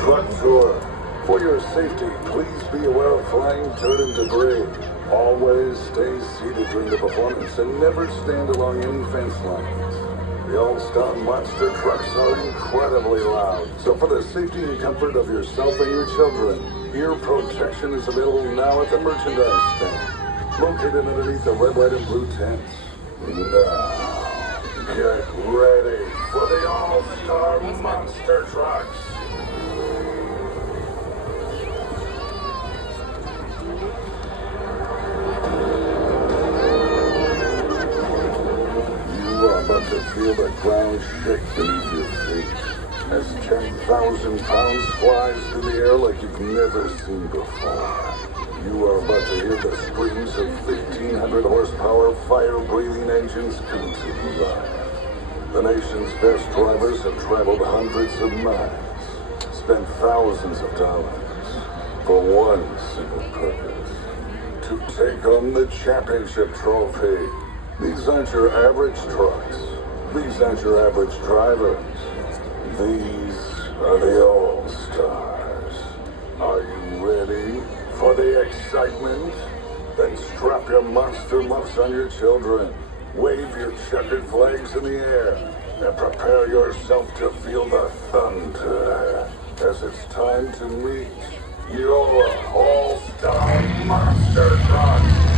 Truck tour. For your safety, please be aware of flying dirt and debris. Always stay seated during the performance and never stand along any fence lines. The all-star monster trucks are incredibly loud, so for the safety and comfort of yourself and your children, ear protection is available now at the merchandise stand, located underneath the red, white, and blue tents. Now, get ready for the all-star monster trucks. You are about to feel the ground shake beneath your feet as 10,000 pounds flies through the air like you've never seen before. You are about to hear the screams of 1,500 horsepower fire-breathing engines come to life. The nation's best drivers have traveled hundreds of miles, spent thousands of dollars for one simple purpose: to take home the championship trophy. These aren't your average trucks. These aren't your average drivers. These are the All-Stars. Are you ready for the excitement? Then strap your monster muffs on your children, wave your checkered flags in the air, and prepare yourself to feel the thunder as it's time to meet your All-Star Monster Trucks.